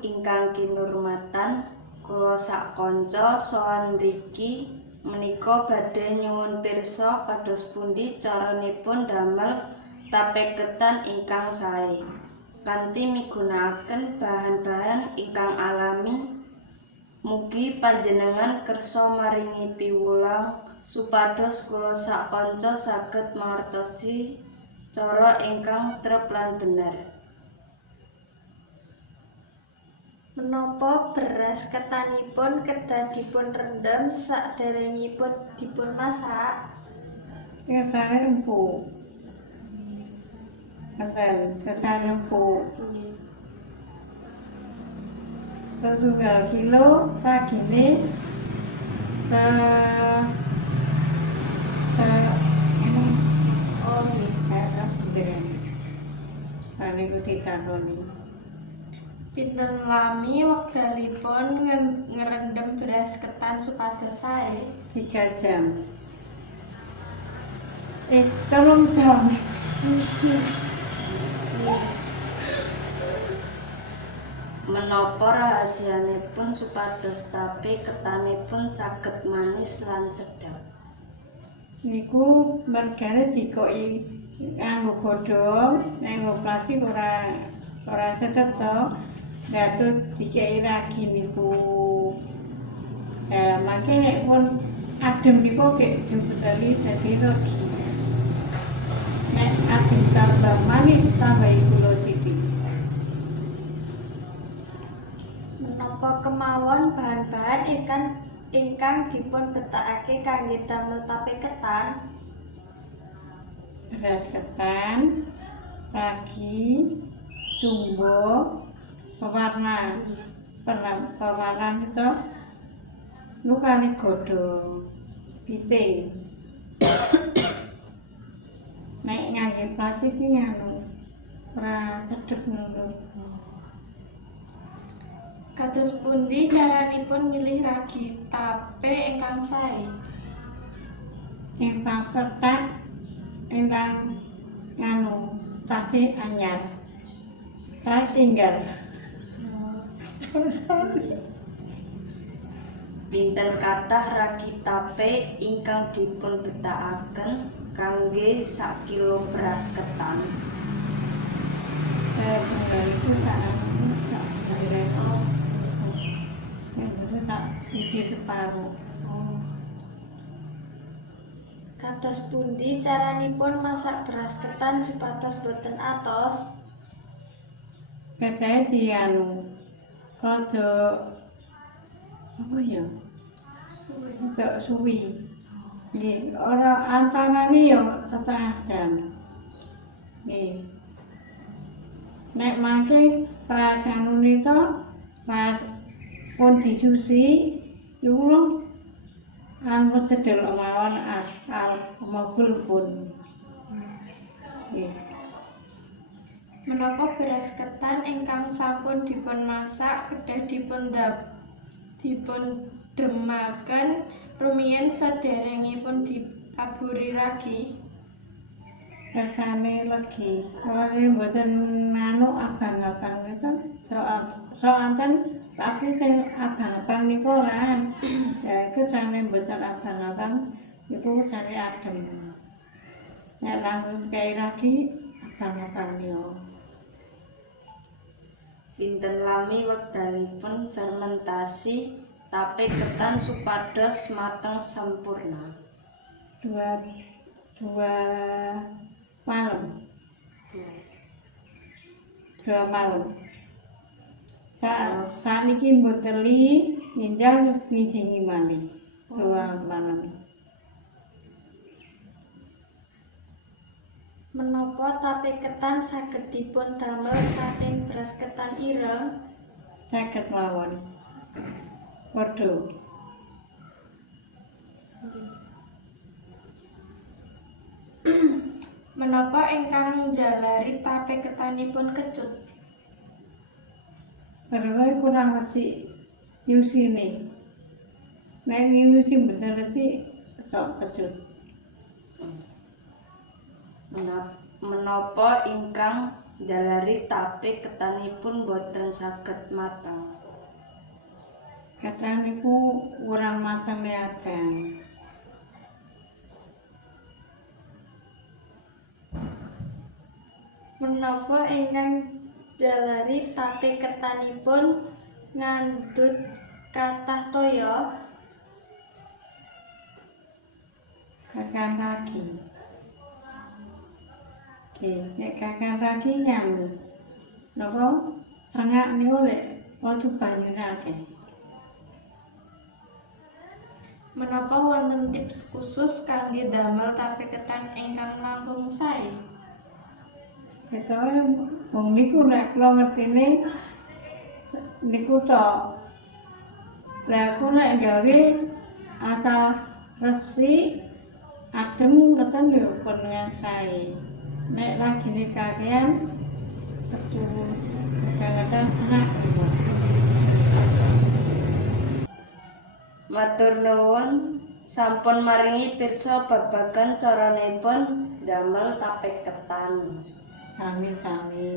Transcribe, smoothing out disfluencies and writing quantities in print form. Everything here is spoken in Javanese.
ingkang kinurmatan, kula sak kanca sowan mriki menika badhe nyuwun pirsa kados pundi caranipun damel tape ketan ingkang sae kanthi migunakaken bahan-bahan ingkang alami. Mugi panjenengan kersa maringi piwulang supados kula sak kanca saged mangertosi cara ingkang trep lan bener. Menapa beras ketanipun kedah dipun rendhem saderengipun dipun masak? Kesane empuk. Kesane empuk. Setunggal kilo ragine ini niku ditakoni. Pinten lami wekdalipun ngrendhem beras ketan supados sae? 3 jam. 3 jam. Menapa rahasianipun supados tape ketanipun saged manis lan sedap? Niku mergane dikoki nganggo godhong, nganggo plastik ora sedep to. Gatul dikei ragi niku. Mangke nek pun adem niku kek jebetali dadi ragi. Nek adem tambah manis tambah gula sithik. Menapa kemawon bahan-bahan ingkang dipun betakake kangge damel tape ketan? Beras ketan, ragi, jumbo, pewarna itu lukane godhong, piting. Nek ngangge plastik iki nganu ora sedep ngono. Kados pundi caranipun milih ragi tape ingkang sae? Ingkang petak ingkang nganu tasih anyar. Tak tinggal. Pinten kathah ragi tape ingkang dipun betakaken kangge sak kilo beras ketan? Tunggal itu tak siji separuh. Kados pundi caranipun masak beras ketan supados boten atos? Kedae dianu rada apa ya? Suwi. Nggih, ora antarane ya setengah jam. Nggih. Nek mangke pas anune to, pas pun disusi, niku anu sedelok mawon asal mobil pun. Nggih. Menapa beras ketan ingkang sampun dipun masak kedah dipun demaken rumiyin saderengipun ditaburi ragi? Rasane legi. Awalnya mboten anu abang-abang itu soanten tapi sing abang-abang niku lan. Ya iku sane mboten abang-abang niku sane adem. Nek langsung kei lagi abang-abang niku. Pinten lami wekdalipun fermentasi tape ketan supados mateng sampurna? 2 malam. 2 malam. Saniki mboteli nginjal ngijingi malih. 2 malam. Menapa tape ketan saged dipun damel saking beras ketan ireng? Saged mawon. Padha. Menapa ingkang njalari tape ketanipun kecut? Padahal kurang resik nyusine. Nek nyusi mboten resik sok kecut. Menapa ingkang Jalari tape ketanipun boten saged mateng. Ketan niku kurang mateng liaten. Menapa ingkang jalari tape ketanipun ngandhut kathah toya? Kakan ragi. Nek kakan ragi nyambung. Napa sengak niku lek watu banyune akeh. Menapa wonten tips khusus kangge damel tape ketan ingkang langkung sae? Ketoke wong niku nek kula ngertine niku tok. Lah aku nek gawe asal resi adem ngeten yo pun sae. Nek lagi kakean betul kadang-kadang sengak niku. Matur nuwun sampun maringi pirsa babagan caranipun damel tape ketan. Sami-sami.